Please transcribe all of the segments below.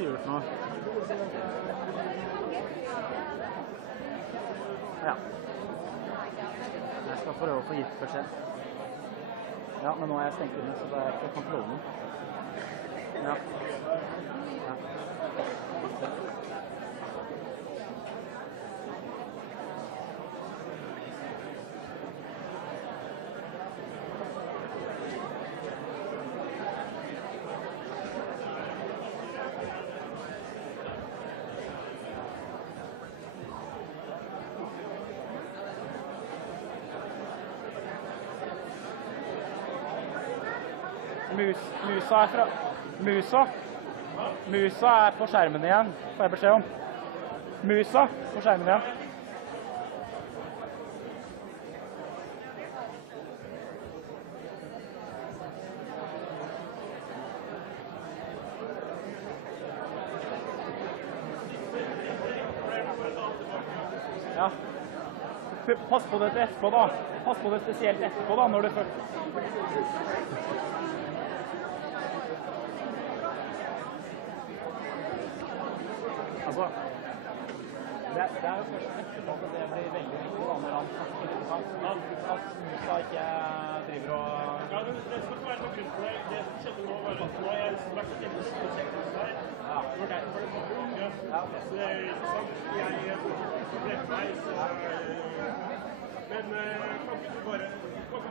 sier du for noe? Ja. Jeg skal prøve å få gitt beskjed. Ja, men nå er jeg stengt inne, så det er ikke kontrollen. Ja. Ja. Musa er på skjermen igjen, får jeg beskjed om. Musa på skjermen igjen. Ja. Pass på det etterpå da. Pass på det spesielt etterpå da, når du først... Altså, det er jo først etterpå at det blir veldig viktig da, når han snakker, ikke sant? At Musa ikke driver og... Ja, men det skal ikke være noe grunn for deg. Det som skjedde nå var at nå har jeg vært inne og sett der. Ja. Det var derfor det kom ut. Ja. Så det er ikke sant. Jeg problemer meg, så... Men kan ikke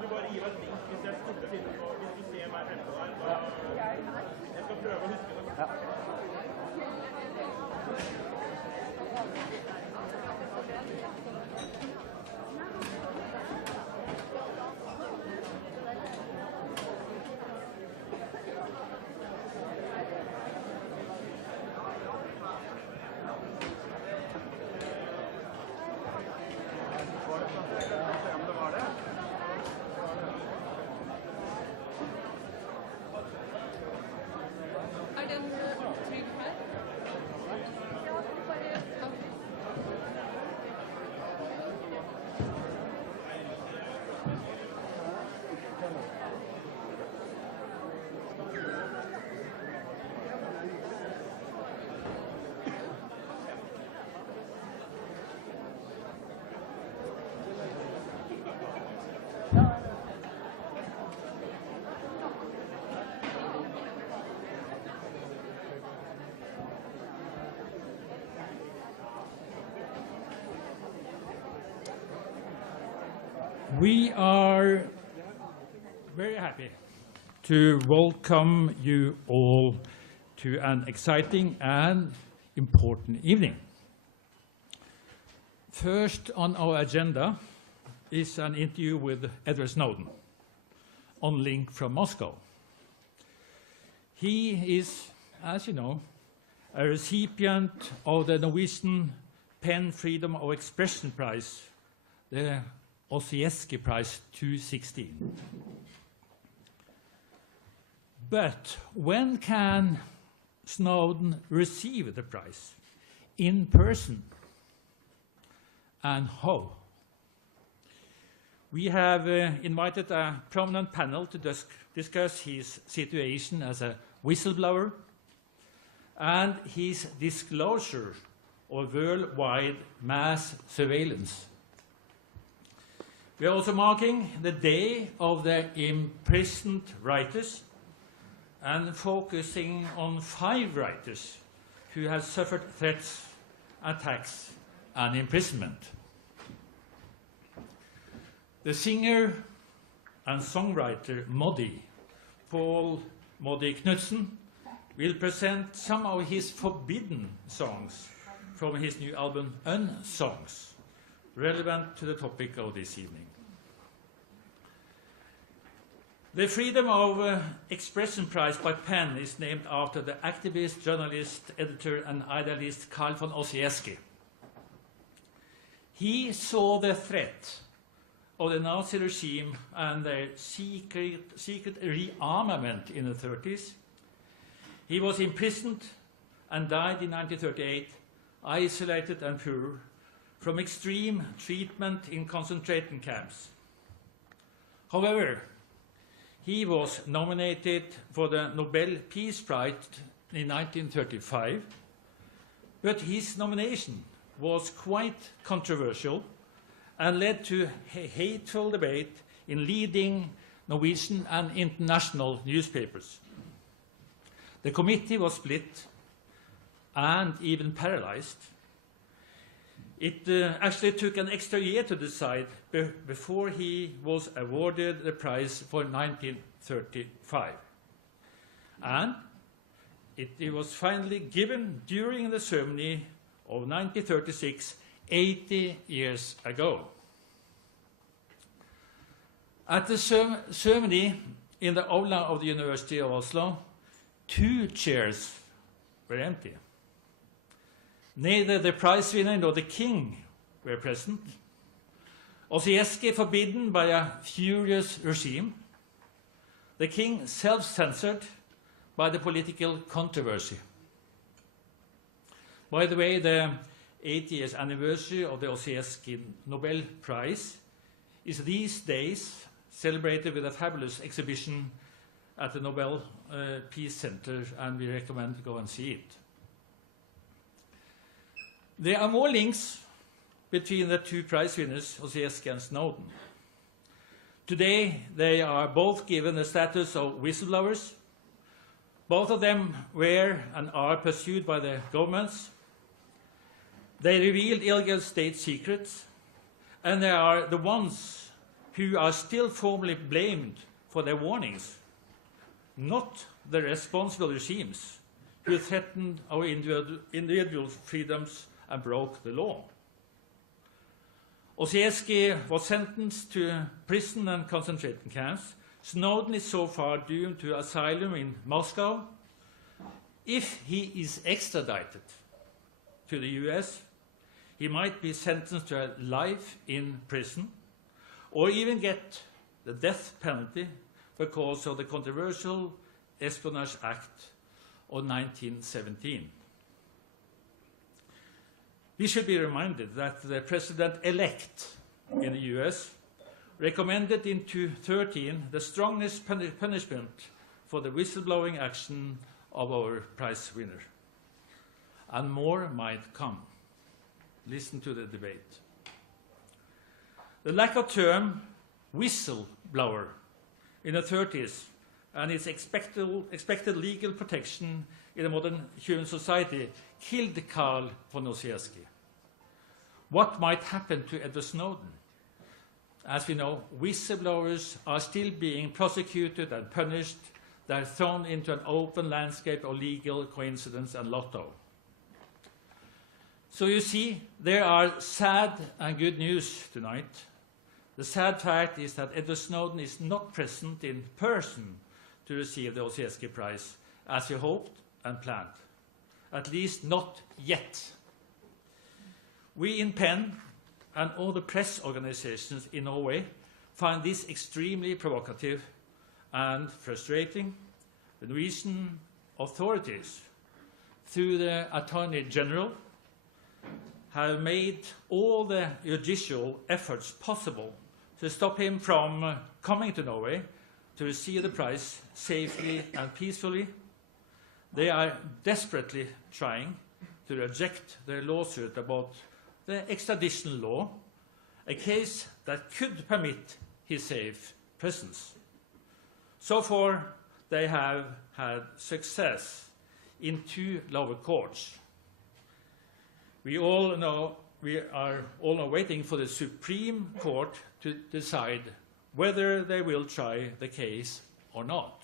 du bare gi meg et link hvis jeg stiller videoen nå, hvis du ser meg fremme der, da... Jeg skal prøve å huske det. Ja. We are very happy to welcome you all to an exciting and important evening. First on our agenda is an interview with Edward Snowden on link from Moscow. He is, as you know, a recipient of the Norwegian Pen Freedom of Expression Prize, the Oslo Prize 2016. But when can Snowden receive the prize? In person? And how? We have invited a prominent panel to discuss his situation as a whistleblower and his disclosure of worldwide mass surveillance. We are also marking the Day of the Imprisoned Writers and focusing on 5 writers who have suffered threats, attacks, and imprisonment. The singer and songwriter Moddi, Paul Moddi Knudsen, will present some of his forbidden songs from his new album Unsongs, relevant to the topic of this evening. The Freedom of Expression Prize by PEN is named after the activist, journalist, editor, and idealist Carl von Ossieski. He saw the threat of the Nazi regime and their secret rearmament in the 30s. He was imprisoned and died in 1938, isolated and poor, from extreme treatment in concentration camps. However, he was nominated for the Nobel Peace Prize in 1935, but his nomination was quite controversial and led to a hateful debate in leading Norwegian and international newspapers. The committee was split and even paralyzed. It actually took an extra year to decide before he was awarded the prize for 1935. And it was finally given during the ceremony of 1936, 80 years ago. At the ceremony in the aula of the University of Oslo, 2 chairs were empty. Neither the prize winner nor the king were present. Osieski forbidden by a furious regime. The king self-censored by the political controversy. By the way, the 80th anniversary of the Osieski Nobel Prize is these days celebrated with a fabulous exhibition at the Nobel Peace Center, and we recommend to go and see it. There are more links between the 2 prize winners, Osieski and Snowden. Today, they are both given the status of whistleblowers. Both of them were and are pursued by the governments. They revealed illegal state secrets, and they are the ones who are still formally blamed for their warnings, not the responsible regimes who threatened our individual freedoms and broke the law. Osieski was sentenced to prison and concentration camps. Snowden is so far doomed to asylum in Moscow. If he is extradited to the US, he might be sentenced to a life in prison or even get the death penalty because of the controversial Espionage Act of 1917. We should be reminded that the president-elect in the US recommended in 2013 the strongest punishment for the whistleblowing action of our prize winner. And more might come. Listen to the debate. The lack of term whistleblower in the 30s and its expected legal protection in a modern human society killed Carl von Osieski. What might happen to Edward Snowden? As we know, whistleblowers are still being prosecuted and punished. They are thrown into an open landscape of legal coincidence and lotto. So you see, there are sad and good news tonight. The sad fact is that Edward Snowden is not present in person to receive the Osieski Prize, as he hoped and planned. At least not yet. We in PEN and all the press organizations in Norway find this extremely provocative and frustrating. The Norwegian authorities, through the Attorney General, have made all the judicial efforts possible to stop him from coming to Norway to receive the prize safely and peacefully. They are desperately trying to reject their lawsuit about the extradition law, a case that could permit his safe presence. So far, they have had success in 2 lower courts. We are all now waiting for the Supreme Court to decide whether they will try the case or not.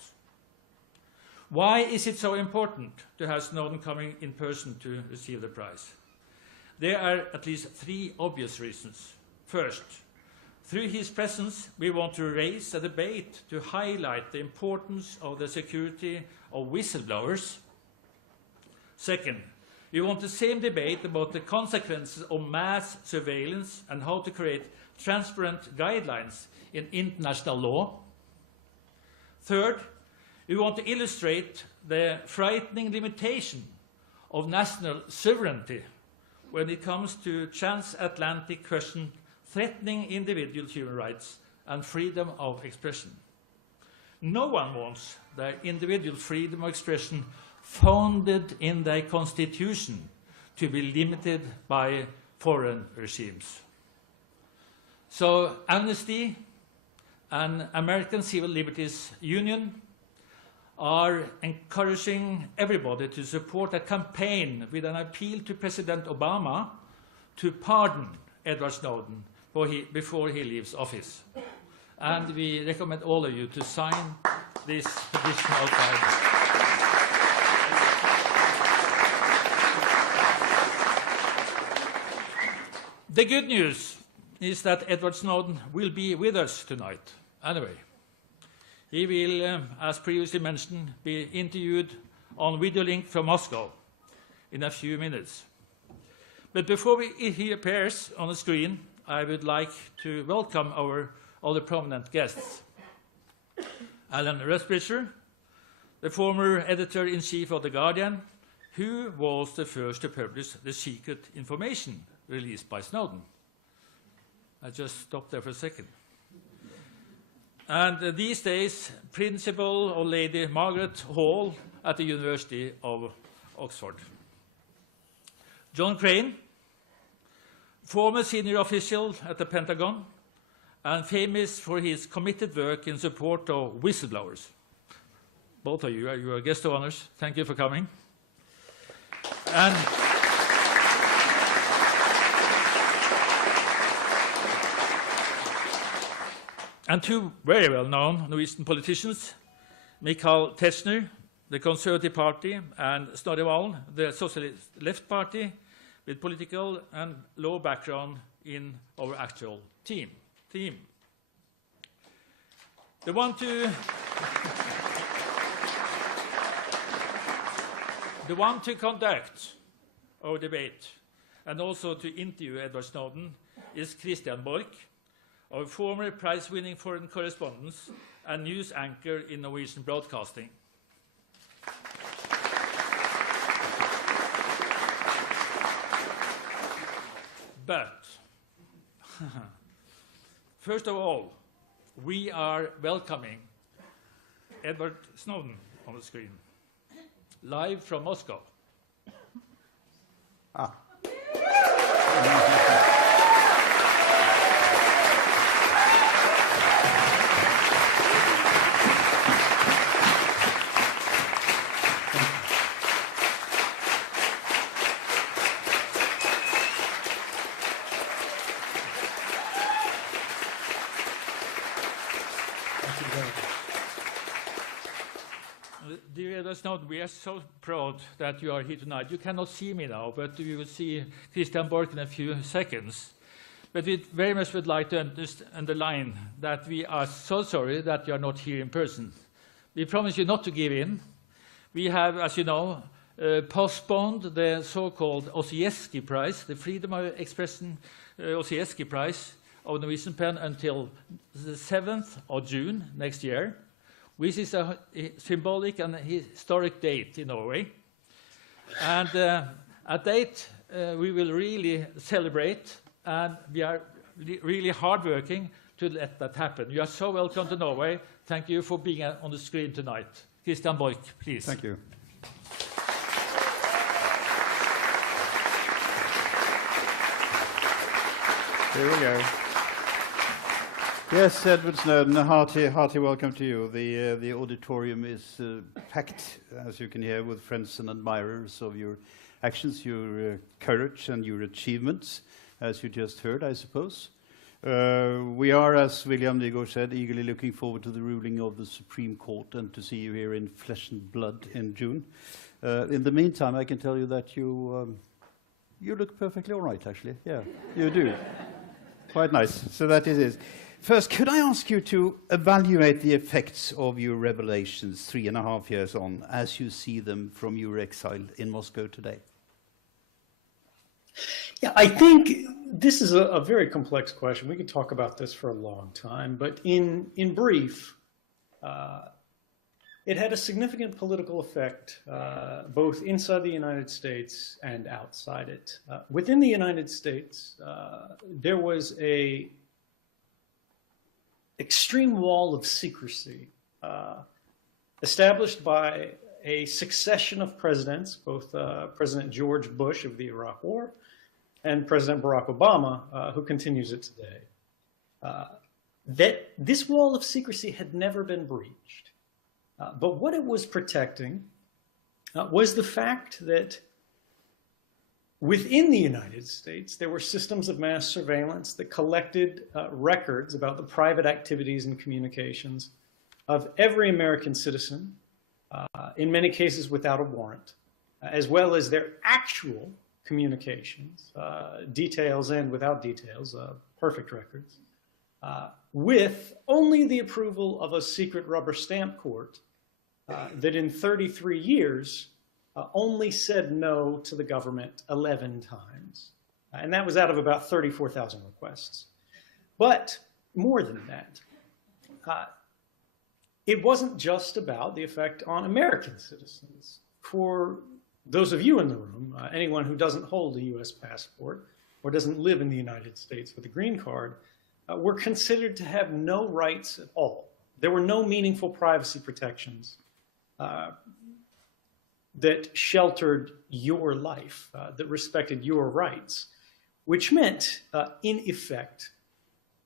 Why is it so important to have Snowden coming in person to receive the prize? There are at least 3 obvious reasons. First, through his presence, we want to raise a debate to highlight the importance of the security of whistleblowers. Second, we want the same debate about the consequences of mass surveillance and how to create transparent guidelines in international law. Third, we want to illustrate the frightening limitation of national sovereignty when it comes to transatlantic questions threatening individual human rights and freedom of expression. No one wants their individual freedom of expression founded in their constitution to be limited by foreign regimes. So Amnesty and American Civil Liberties Union are encouraging everybody to support a campaign with an appeal to President Obama to pardon Edward Snowden before he leaves office. And we recommend all of you to sign this petition outside. The good news is that Edward Snowden will be with us tonight. Anyway, he will, as previously mentioned, be interviewed on video link from Oslo in a few minutes. But before he appears on the screen, I would like to welcome our other prominent guests. Alan Rusbridger, the former editor-in-chief of The Guardian, who was the first to publish the secret information released by Snowden. I just stopped there for a second. And these days, Principal of Lady Margaret Hall at the University of Oxford. John Crane, former senior official at the Pentagon and famous for his committed work in support of whistleblowers. Both of you are guest of honors. Thank you for coming. And two very well-known Norwegian politicians, Michael Tetzschner, the Conservative Party, and Snorre Valen, the Socialist Left Party, with political and law background in our actual team. The one to conduct our debate and also to interview Edward Snowden is Christian Borch, our former prize-winning foreign correspondent and news anchor in Norwegian broadcasting. But, first of all, we are welcoming Edward Snowden on the screen, live from Moscow. Dear Edward Snowden, we are so proud that you are here tonight. You cannot see me now, but you will see Christian Borch in a few seconds. But we very much would like to underline that we are so sorry that you are not here in person. We promise you not to give in. We have, as you know, postponed the so-called Ossieski Prize, the Freedom of Expression Ossieski Prize of Norwegian Pen, until the 7th of June next year, which is a symbolic and historic date in Norway. And a date we will really celebrate, and we are really hardworking to let that happen. You are so welcome to Norway. Thank you for being on the screen tonight. Christian Borch, please. Thank you. Here we go. Yes, Edward Snowden, a hearty welcome to you. The auditorium is packed, as you can hear, with friends and admirers of your actions, your courage and your achievements, as you just heard, I suppose. We are, as William Nygaard said, eagerly looking forward to the ruling of the Supreme Court and to see you here in flesh and blood in June. In the meantime, I can tell you that you look perfectly all right, actually. Yeah, you do. Quite nice. So that it is. First, could I ask you to evaluate the effects of your revelations 3.5 years on, as you see them from your exile in Moscow today? Yeah, I think this is a very complex question. We could talk about this for a long time, but in brief, it had a significant political effect, both inside the United States and outside it. Within the United States, there was an extreme wall of secrecy established by a succession of presidents, both President George Bush of the Iraq War and President Barack Obama, who continues it today, that this wall of secrecy had never been breached. But what it was protecting was the fact that within the United States, there were systems of mass surveillance that collected records about the private activities and communications of every American citizen, in many cases without a warrant, as well as their actual communications, details and without details, perfect records, with only the approval of a secret rubber stamp court that in 33 years only said no to the government 11 times. And that was out of about 34,000 requests. But more than that, it wasn't just about the effect on American citizens. For those of you in the room, anyone who doesn't hold a US passport or doesn't live in the United States with a green card, were considered to have no rights at all. There were no meaningful privacy protections that sheltered your life, that respected your rights, which meant, in effect,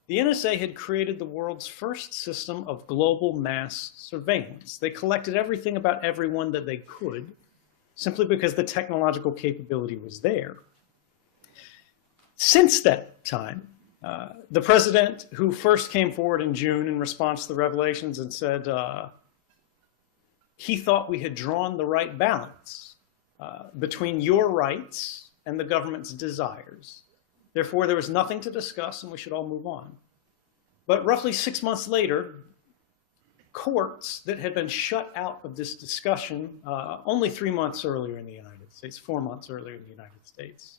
the NSA had created the world's first system of global mass surveillance. They collected everything about everyone that they could, simply because the technological capability was there. Since that time, the president who first came forward in June in response to the revelations and said he thought we had drawn the right balance between your rights and the government's desires. Therefore, there was nothing to discuss and we should all move on. But roughly 6 months later, courts that had been shut out of this discussion only 3 months earlier in the United States, 4 months earlier in the United States,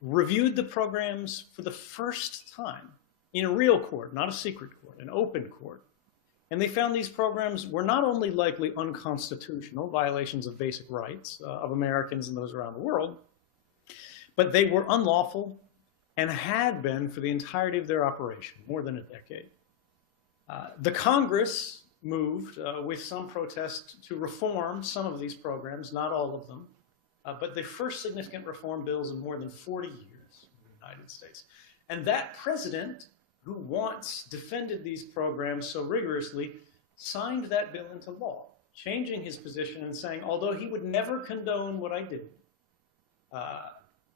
reviewed the programs for the first time in a real court, not a secret court, an open court. And they found these programs were not only likely unconstitutional, violations of basic rights of Americans and those around the world, but they were unlawful and had been for the entirety of their operation, more than a decade. The Congress moved, with some protest, to reform some of these programs, not all of them, but the first significant reform bills in more than 40 years in the United States. And that president, who once defended these programs so rigorously, signed that bill into law, changing his position and saying, although he would never condone what I did,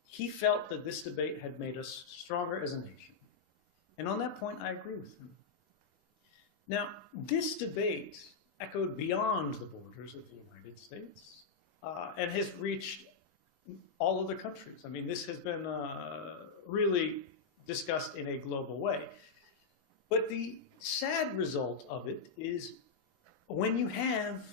he felt that this debate had made us stronger as a nation. And on that point, I agree with him. Now, this debate echoed beyond the borders of the United States and has reached all other countries. I mean, this has been really discussed in a global way. But the sad result of it is when you have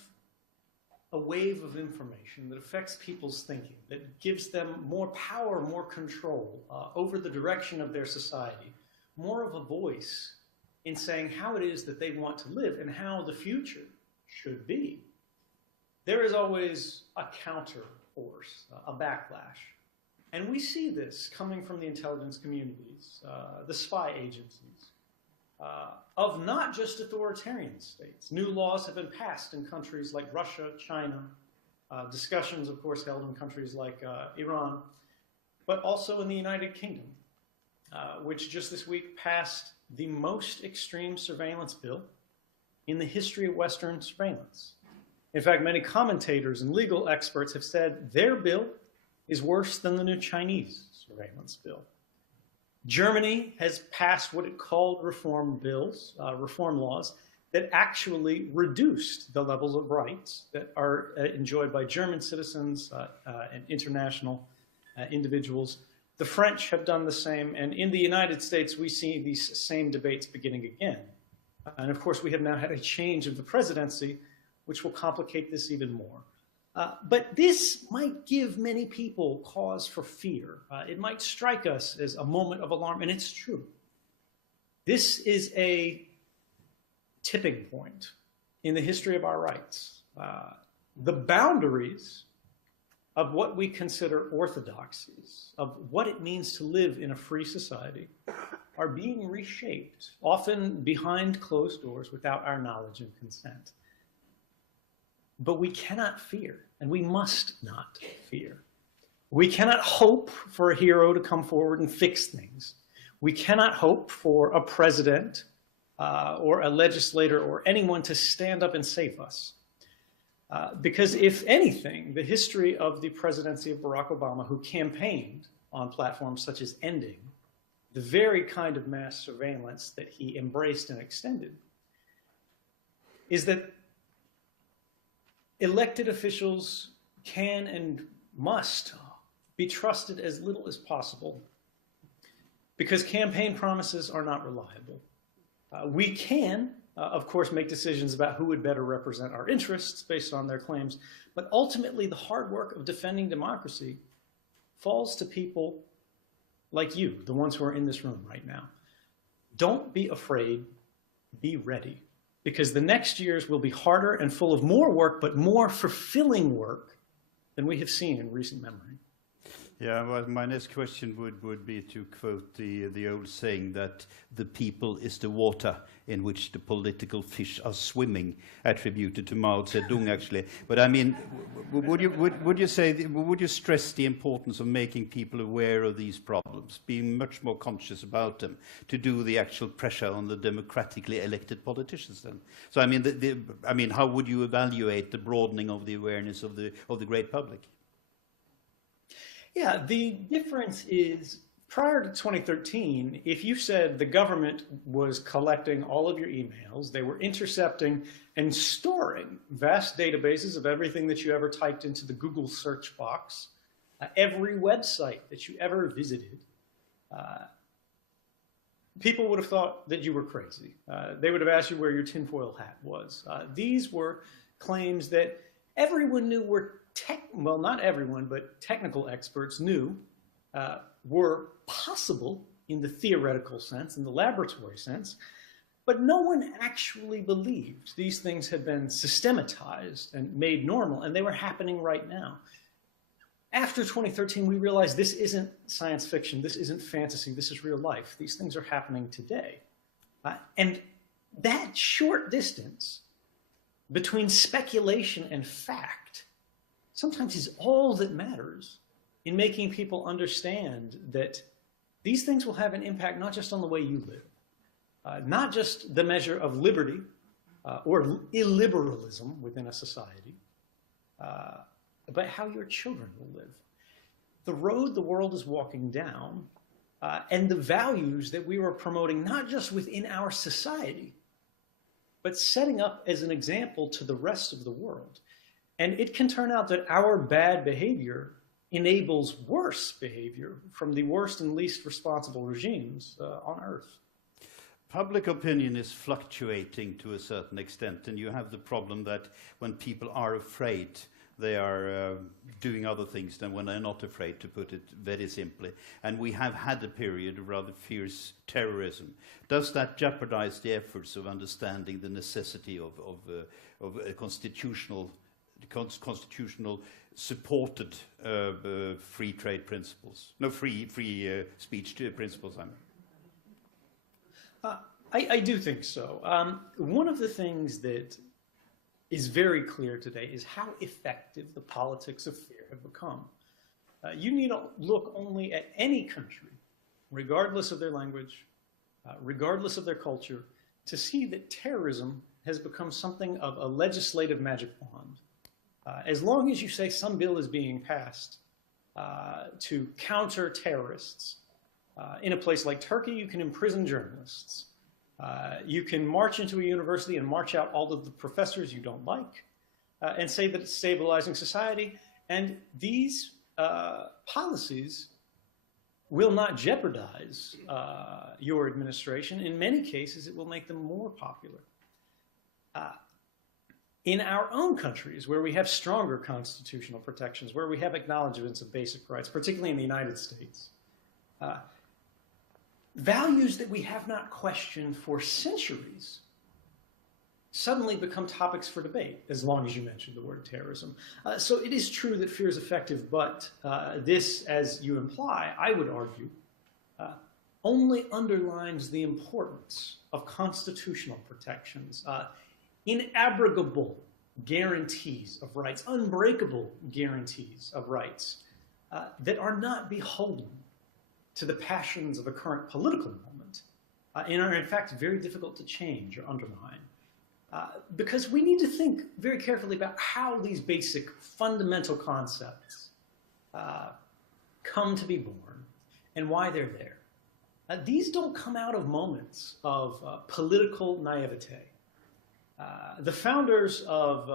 a wave of information that affects people's thinking, that gives them more power, more control over the direction of their society, more of a voice in saying how it is that they want to live and how the future should be, there is always a counter force, a backlash. And we see this coming from the intelligence communities, the spy agencies, of not just authoritarian states. New laws have been passed in countries like Russia, China, discussions, of course, held in countries like Iran, but also in the United Kingdom, which just this week passed the most extreme surveillance bill in the history of Western surveillance. In fact, many commentators and legal experts have said their bill is worse than the new Chinese surveillance bill. Germany has passed what it called reform laws that actually reduced the levels of rights that are enjoyed by German citizens and international individuals. The French have done the same, and in the United States, we see these same debates beginning again. And of course, we have now had a change of the presidency, which will complicate this even more. But this might give many people cause for fear. It might strike us as a moment of alarm, and it's true. This is a tipping point in the history of our rights. The boundaries of what we consider orthodoxies, of what it means to live in a free society, are being reshaped, often behind closed doors without our knowledge and consent. But we cannot fear, and we must not fear. We cannot hope for a hero to come forward and fix things. We cannot hope for a president or a legislator or anyone to stand up and save us. Because if anything, the history of the presidency of Barack Obama, who campaigned on platforms such as ending the very kind of mass surveillance that he embraced and extended, is that elected officials can and must be trusted as little as possible, because campaign promises are not reliable. We can, of course, make decisions about who would better represent our interests based on their claims, but ultimately the hard work of defending democracy falls to people like you, the ones who are in this room right now. Don't be afraid, be ready, because the next years will be harder and full of more work, but more fulfilling work than we have seen in recent memory. Yeah, well, my next question would be to quote the old saying that the people is the water in which the political fish are swimming, attributed to Mao Zedong, actually. But I mean, would you stress the importance of making people aware of these problems, being much more conscious about them, to do the actual pressure on the democratically elected politicians then? So I mean, how would you evaluate the broadening of the awareness of the great public? Yeah, the difference is, prior to 2013, if you said the government was collecting all of your emails, they were intercepting and storing vast databases of everything that you ever typed into the Google search box, every website that you ever visited, people would have thought that you were crazy. They would have asked you where your tinfoil hat was. These were claims that everyone knew were well, not everyone, but technical experts knew were possible in the theoretical sense, in the laboratory sense, but no one actually believed. These things had been systematized and made normal, and they were happening right now. After 2013, we realized this isn't science fiction, this isn't fantasy, this is real life. These things are happening today. And that short distance between speculation and fact sometimes is all that matters in making people understand that these things will have an impact not just on the way you live, not just the measure of liberty or illiberalism within a society, but how your children will live. The road the world is walking down and the values that we were promoting, not just within our society, but setting up as an example to the rest of the world. And it can turn out that our bad behavior enables worse behavior from the worst and least responsible regimes on Earth. Public opinion is fluctuating to a certain extent, and you have the problem that when people are afraid, they are doing other things than when they're not afraid, to put it very simply. And we have had a period of rather fierce terrorism. Does that jeopardize the efforts of understanding the necessity of a constitutional supported free trade principles? No, free speech principles, I mean. I do think so. One of the things that is very clear today is how effective the politics of fear have become. You need to look only at any country, regardless of their language, regardless of their culture, to see that terrorism has become something of a legislative magic wand. As long as you say some bill is being passed to counter terrorists, in a place like Turkey, you can imprison journalists. You can march into a university and march out all of the professors you don't like and say that it's stabilizing society. And these policies will not jeopardize your administration. In many cases, it will make them more popular. In our own countries, where we have stronger constitutional protections, where we have acknowledgments of basic rights, particularly in the United States, values that we have not questioned for centuries suddenly become topics for debate, as long as you mention the word terrorism. So it is true that fear is effective, but this, as you imply, I would argue, only underlines the importance of constitutional protections, inabrogable guarantees of rights, unbreakable guarantees of rights that are not beholden to the passions of a current political moment and are in fact very difficult to change or undermine. Because we need to think very carefully about how these basic fundamental concepts come to be born and why they're there. These don't come out of moments of political naivete. The founders of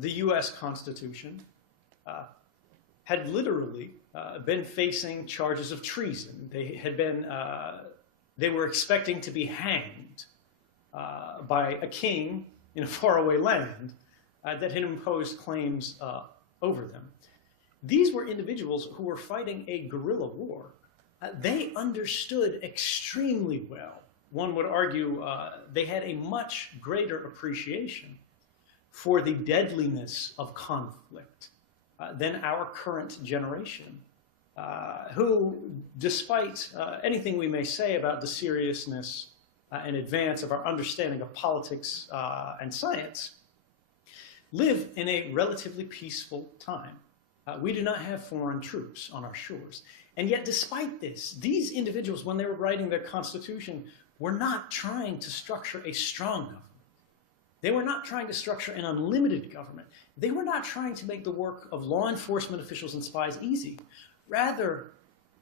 the US Constitution had literally been facing charges of treason. They were expecting to be hanged by a king in a faraway land that had imposed claims over them. These were individuals who were fighting a guerrilla war. They understood extremely well. One would argue they had a much greater appreciation for the deadliness of conflict than our current generation, who, despite anything we may say about the seriousness and advance of our understanding of politics and science, live in a relatively peaceful time. We do not have foreign troops on our shores. And yet, despite this, these individuals, when they were writing their constitution, were not trying to structure a strong government. They were not trying to structure an unlimited government. They were not trying to make the work of law enforcement officials and spies easy. Rather,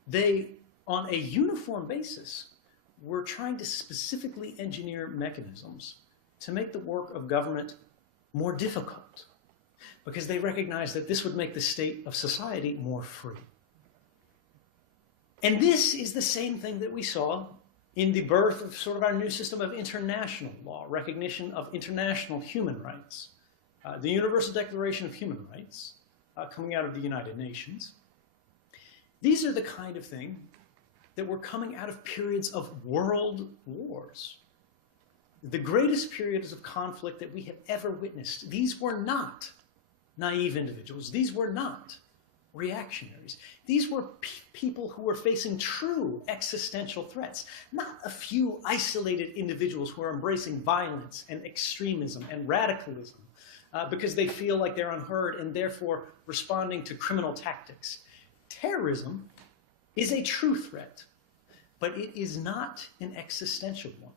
they, on a uniform basis, were trying to specifically engineer mechanisms to make the work of government more difficult, because they recognized that this would make the state of society more free. And this is the same thing that we saw in the birth of sort of our new system of international law, recognition of international human rights. The Universal Declaration of Human Rights, coming out of the United Nations. These are the kind of thing that were coming out of periods of world wars. The greatest periods of conflict that we have ever witnessed. These were not naive individuals. These were not reactionaries. These were people who were facing true existential threats, not a few isolated individuals who are embracing violence and extremism and radicalism because they feel like they're unheard and therefore responding to criminal tactics. Terrorism is a true threat, but it is not an existential one.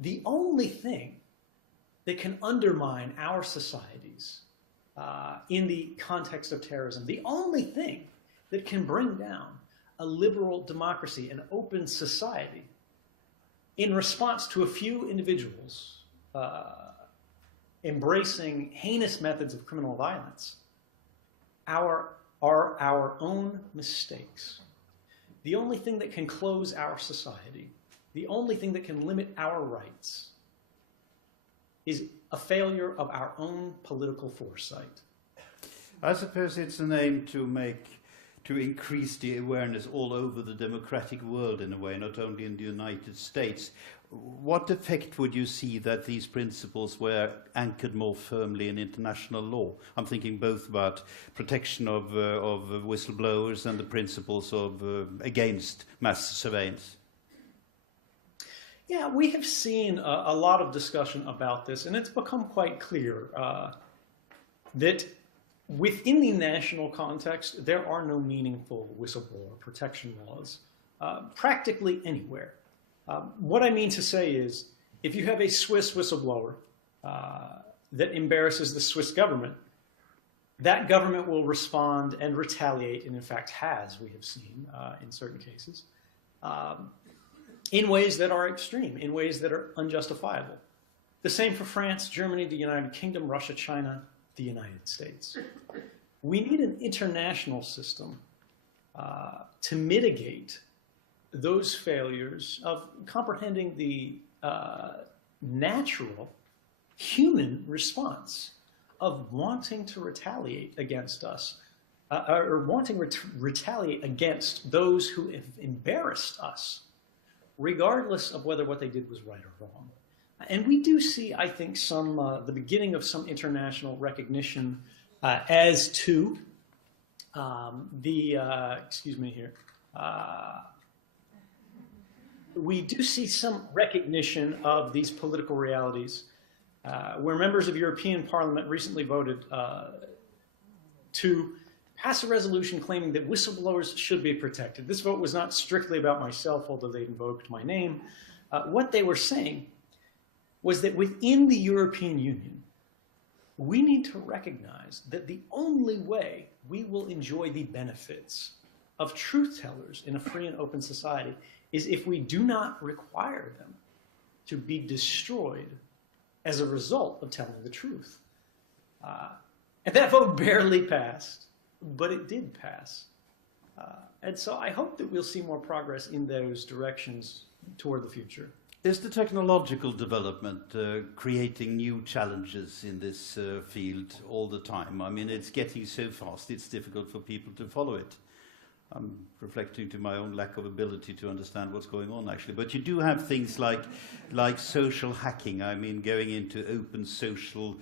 The only thing that can undermine our societies in the context of terrorism, the only thing that can bring down a liberal democracy, an open society, in response to a few individuals embracing heinous methods of criminal violence, are our own mistakes. The only thing that can close our society, the only thing that can limit our rights, is a failure of our own political foresight. I suppose it's an aim to increase the awareness all over the democratic world in a way, not only in the United States. What effect would you see that these principles were anchored more firmly in international law? I'm thinking both about protection of whistleblowers and the principles of against mass surveillance. Yeah, we have seen a lot of discussion about this, and it's become quite clear that within the national context, there are no meaningful whistleblower protection laws practically anywhere. What I mean to say is, if you have a Swiss whistleblower that embarrasses the Swiss government, that government will respond and retaliate, and in fact has, we have seen in certain cases, in ways that are extreme, in ways that are unjustifiable. The same for France, Germany, the United Kingdom, Russia, China, the United States. We need an international system to mitigate those failures of comprehending the natural human response of wanting to retaliate against us, or wanting to retaliate against those who have embarrassed us, regardless of whether what they did was right or wrong. And we do see, I think, the beginning of some international recognition as to we do see some recognition of these political realities where members of European Parliament recently voted to pass a resolution claiming that whistleblowers should be protected. This vote was not strictly about myself, although they invoked my name. What they were saying was that within the European Union, we need to recognize that the only way we will enjoy the benefits of truth tellers in a free and open society is if we do not require them to be destroyed as a result of telling the truth. And that vote barely passed, but it did pass. And so I hope that we'll see more progress in those directions toward the future. Is the technological development creating new challenges in this field all the time? I mean, it's getting so fast, it's difficult for people to follow it. I'm reflecting to my own lack of ability to understand what's going on, actually. But you do have things like social hacking, I mean, going into open social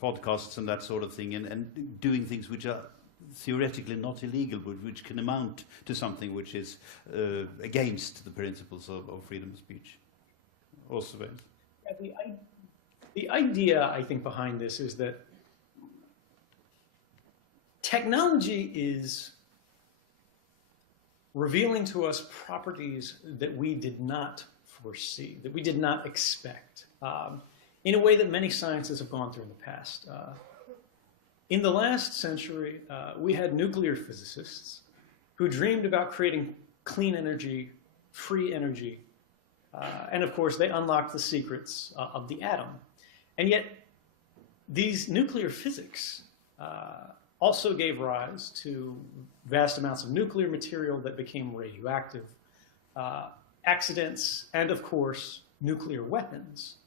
podcasts and that sort of thing, and doing things which are theoretically not illegal, but which can amount to something which is against the principles of freedom of speech. Also, the idea, I think, behind this is that technology is revealing to us properties that we did not foresee, that we did not expect, in a way that many sciences have gone through in the past. In the last century, we had nuclear physicists who dreamed about creating clean energy, free energy, and of course they unlocked the secrets of the atom. And yet these nuclear physics also gave rise to vast amounts of nuclear material that became radioactive, accidents, and of course nuclear weapons.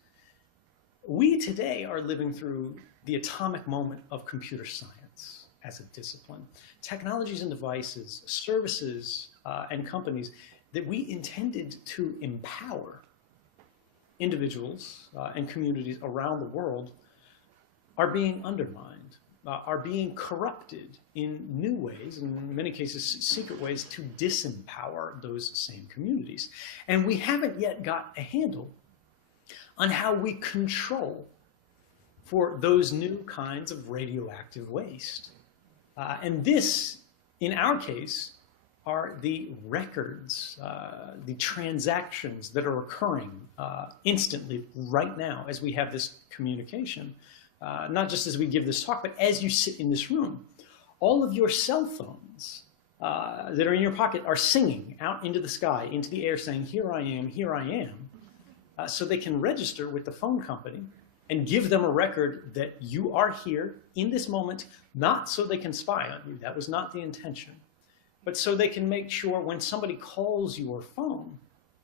We today are living through the atomic moment of computer science as a discipline. Technologies and devices, services, and companies that we intended to empower individuals and communities around the world are being undermined, are being corrupted in new ways, and in many cases secret ways, to disempower those same communities. And we haven't yet got a handle on how we control for those new kinds of radioactive waste. And this, in our case, are the records, the transactions that are occurring instantly right now as we have this communication. Not just as we give this talk, but as you sit in this room. All of your cell phones that are in your pocket are singing out into the sky, into the air, saying, "Here I am, here I am," so they can register with the phone company and give them a record that you are here in this moment, not so they can spy on you, that was not the intention, but so they can make sure when somebody calls your phone,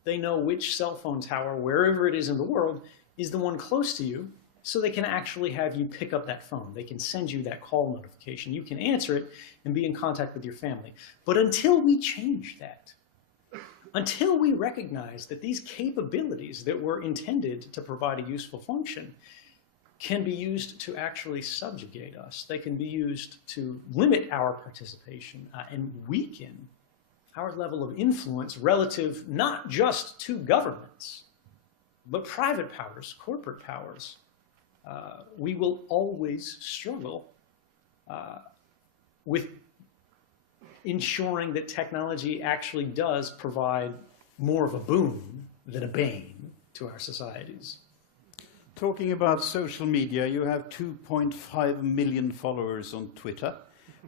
they know which cell phone tower, wherever it is in the world, is the one close to you, so they can actually have you pick up that phone. They can send you that call notification. You can answer it and be in contact with your family. But until we change that, until we recognize that these capabilities that were intended to provide a useful function can be used to actually subjugate us, they can be used to limit our participation and weaken our level of influence relative not just to governments, but private powers, corporate powers, we will always struggle with ensuring that technology actually does provide more of a boon than a bane to our societies. Talking about social media, you have 2.5 million followers on Twitter,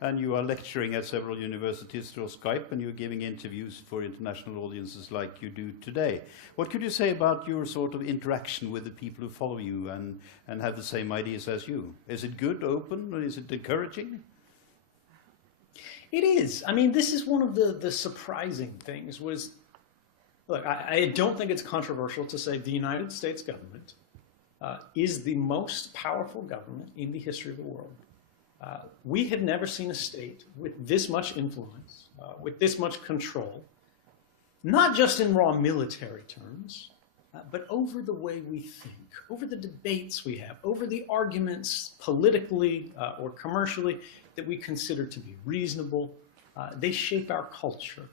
and you are lecturing at several universities through Skype, and you're giving interviews for international audiences like you do today. What could you say about your sort of interaction with the people who follow you and have the same ideas as you? Is it good, open, or is it encouraging? It is. I mean, this is one of the surprising things was, look, I don't think it's controversial to say the United States government is the most powerful government in the history of the world. We have never seen a state with this much influence, with this much control, not just in raw military terms, but over the way we think, over the debates we have, over the arguments politically or commercially that we consider to be reasonable. They shape our culture.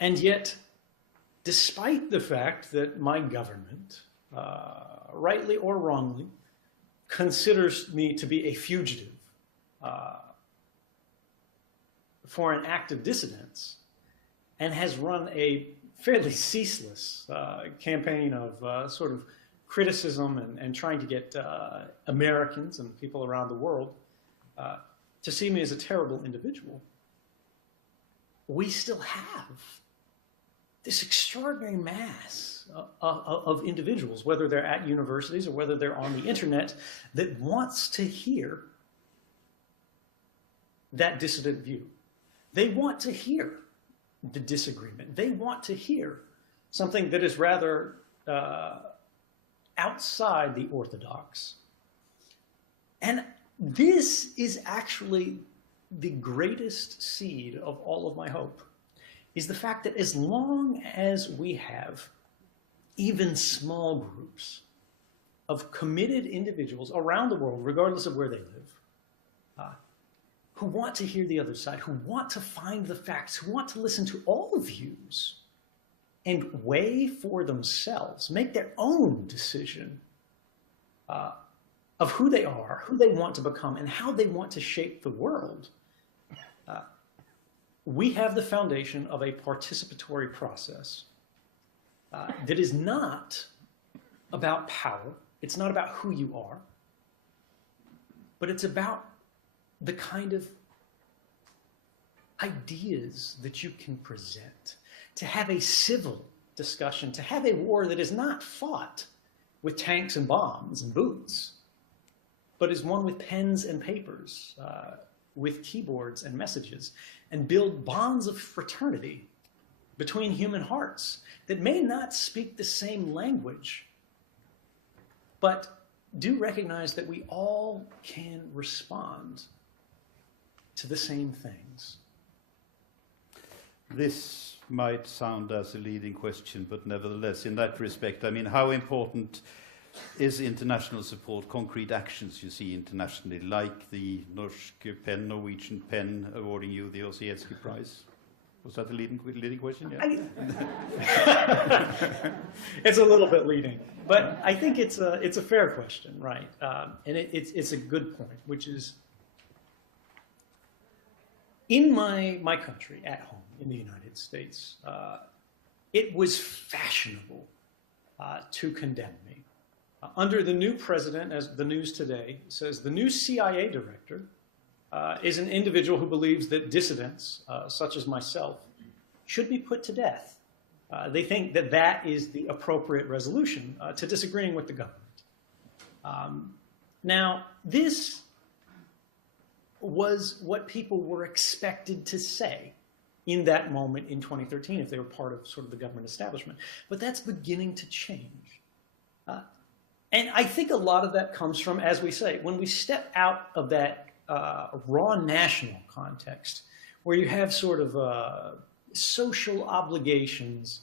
And yet, despite the fact that my government, rightly or wrongly, considers me to be a fugitive for an act of dissidence, and has run a fairly ceaseless campaign of sort of criticism and trying to get Americans and people around the world to see me as a terrible individual, we still have this extraordinary mass of individuals, whether they're at universities or whether they're on the internet, that wants to hear that dissident view. They want to hear the disagreement. They want to hear something that is rather outside the orthodox. And this is actually the greatest seed of all of my hope, is the fact that as long as we have even small groups of committed individuals around the world, regardless of where they live, who want to hear the other side, who want to find the facts, who want to listen to all the views and weigh for themselves, make their own decision of who they are, who they want to become, and how they want to shape the world, we have the foundation of a participatory process that is not about power. It's not about who you are, but it's about the kind of ideas that you can present, to have a civil discussion, to have a war that is not fought with tanks and bombs and boots, but is one with pens and papers, with keyboards and messages, and build bonds of fraternity between human hearts that may not speak the same language, but do recognize that we all can respond to the same things. This might sound as a leading question, but nevertheless, in that respect, I mean, how important is international support, concrete actions you see internationally, like the Norwegian pen awarding you the Ossietzky Prize? Was that a leading question? Yeah. It's a little bit leading, but I think it's a fair question, right? And it's a good point, which is, in my country, at home, in the United States, it was fashionable to condemn me. Under the new president, as the news today says, the new CIA director is an individual who believes that dissidents, such as myself, should be put to death. They think that that is the appropriate resolution to disagreeing with the government. Now, this was what people were expected to say in that moment in 2013, if they were part of sort of the government establishment. But that's beginning to change. And I think a lot of that comes from, as we say, when we step out of that raw national context, where you have sort of social obligations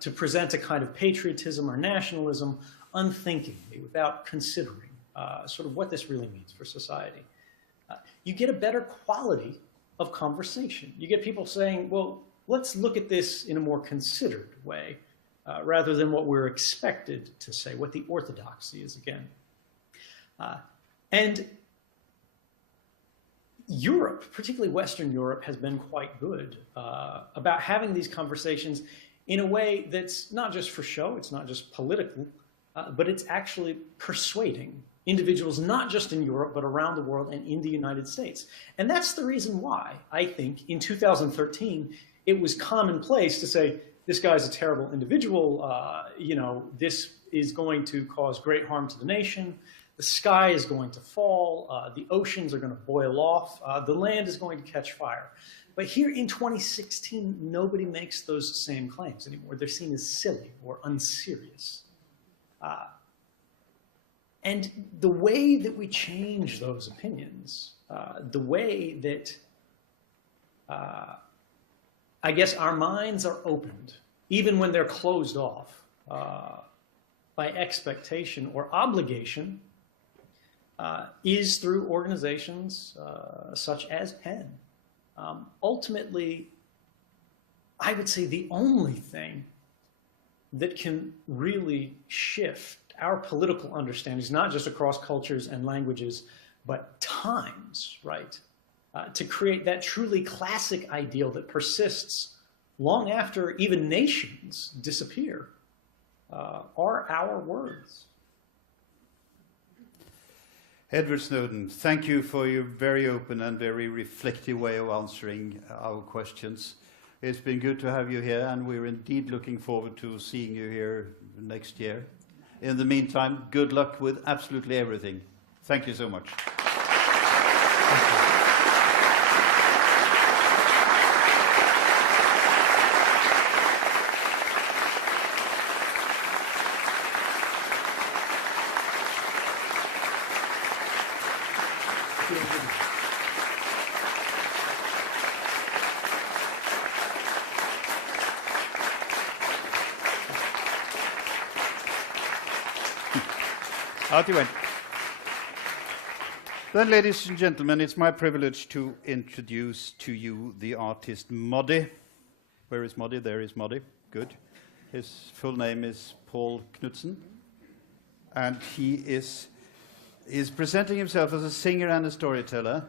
to present a kind of patriotism or nationalism unthinkingly, without considering sort of what this really means for society. You get a better quality of conversation. You get people saying, well, let's look at this in a more considered way, rather than what we're expected to say, what the orthodoxy is again. And Europe, particularly Western Europe, has been quite good about having these conversations in a way that's not just for show, it's not just political, but it's actually persuading individuals, not just in Europe, but around the world and in the United States. And that's the reason why I think in 2013, it was commonplace to say, this guy's a terrible individual, this is going to cause great harm to the nation, the sky is going to fall, the oceans are going to boil off, the land is going to catch fire. But here in 2016, nobody makes those same claims anymore. They're seen as silly or unserious. And the way that we change those opinions, the way that I guess our minds are opened, even when they're closed off by expectation or obligation, is through organizations such as PEN. Ultimately, I would say the only thing that can really shift our political understandings, not just across cultures and languages, but times, right? To create that truly classic ideal that persists long after even nations disappear, are our words. Edward Snowden, thank you for your very open and very reflective way of answering our questions. It's been good to have you here, and we're indeed looking forward to seeing you here next year. In the meantime, good luck with absolutely everything. Thank you so much. Out you went. Then, ladies and gentlemen, it's my privilege to introduce to you the artist Moddy. Where is Moddy? There is Moddy. Good. His full name is Paul Knudsen, and he is presenting himself as a singer and a storyteller.